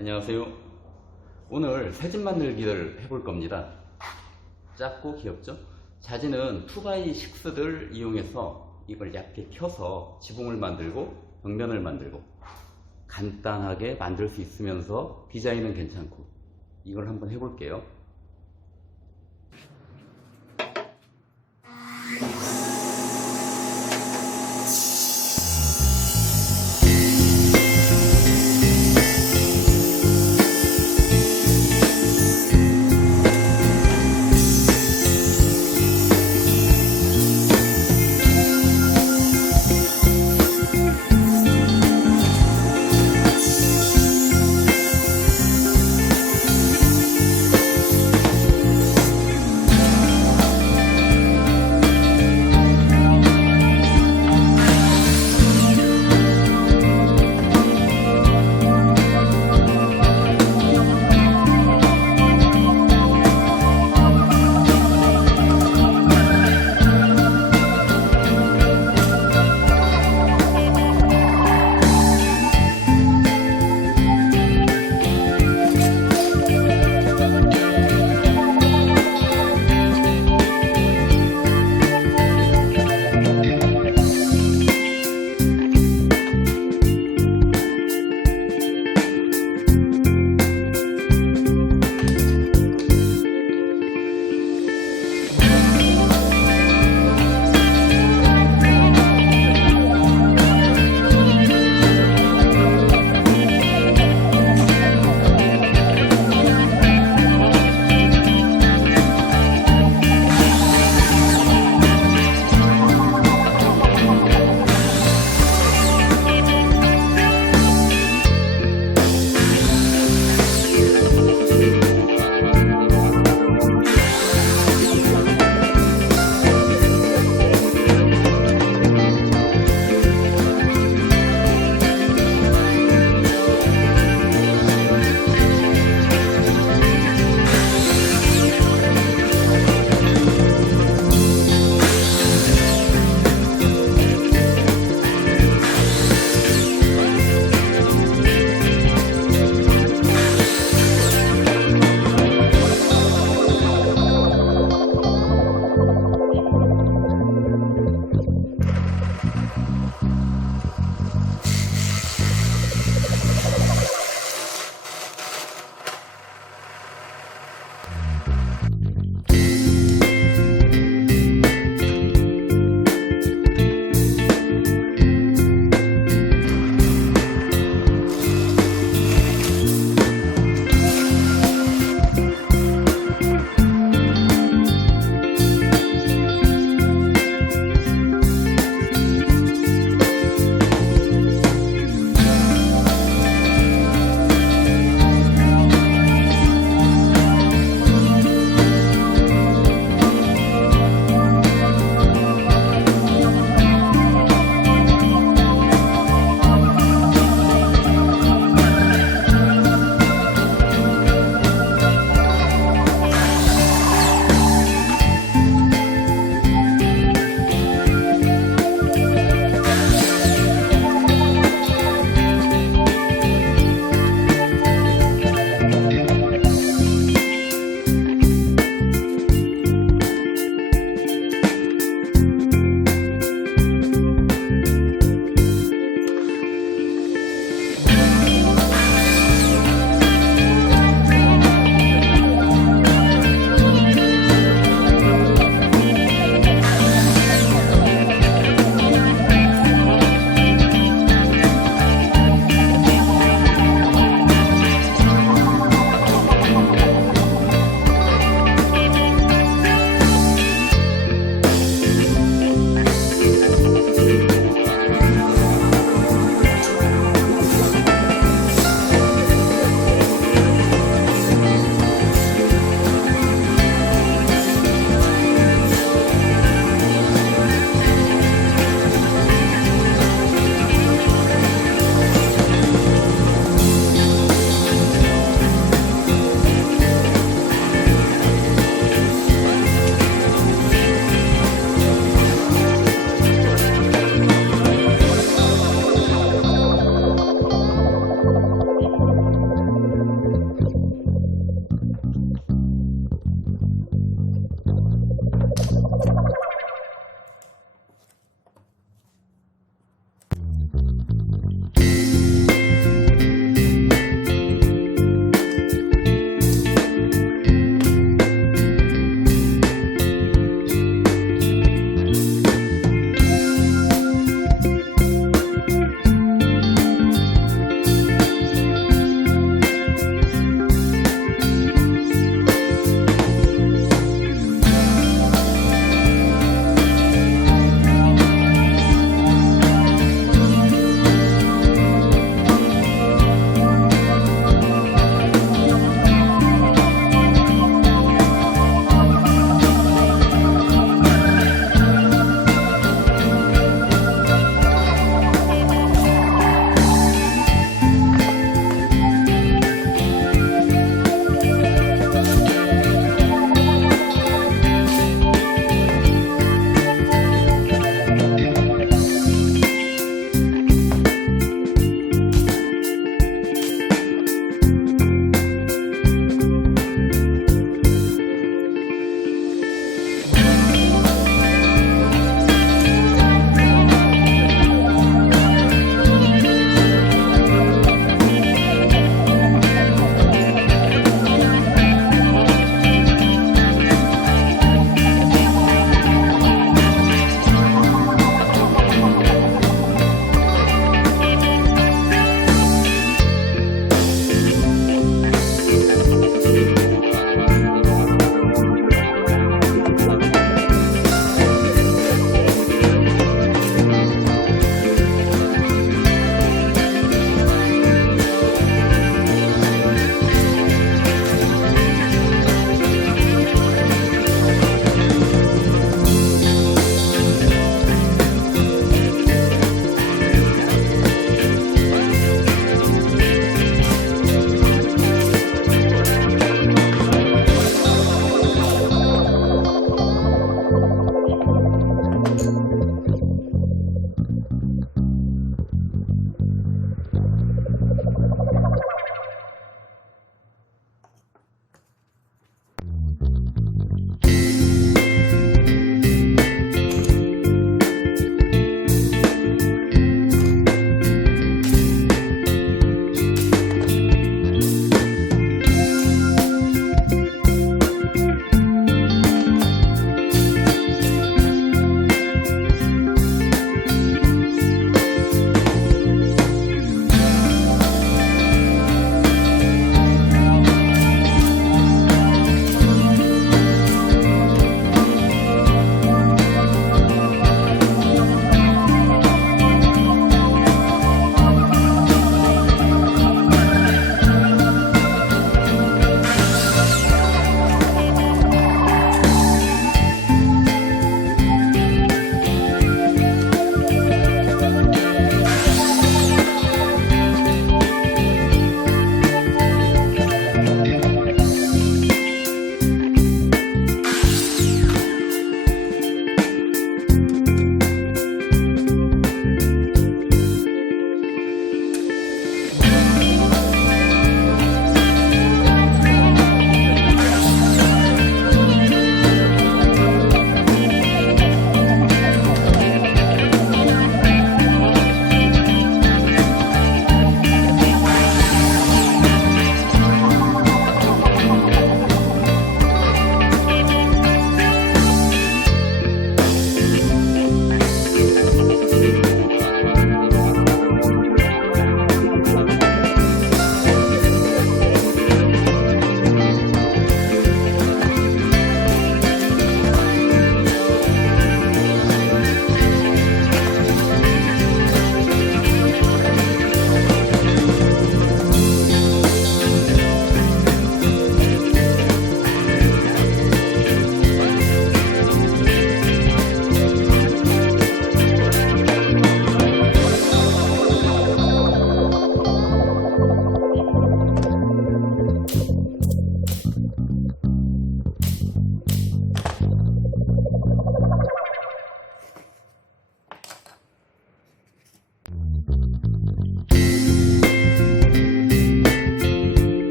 안녕하세요. 오늘 새집 만들기를 해볼 겁니다. 작고 귀엽죠? 자지는 2x6를 이용해서 이걸 얇게 켜서 지붕을 만들고 벽면을 만들고 간단하게 만들 수 있으면서 디자인은 괜찮고 이걸 한번 해볼게요.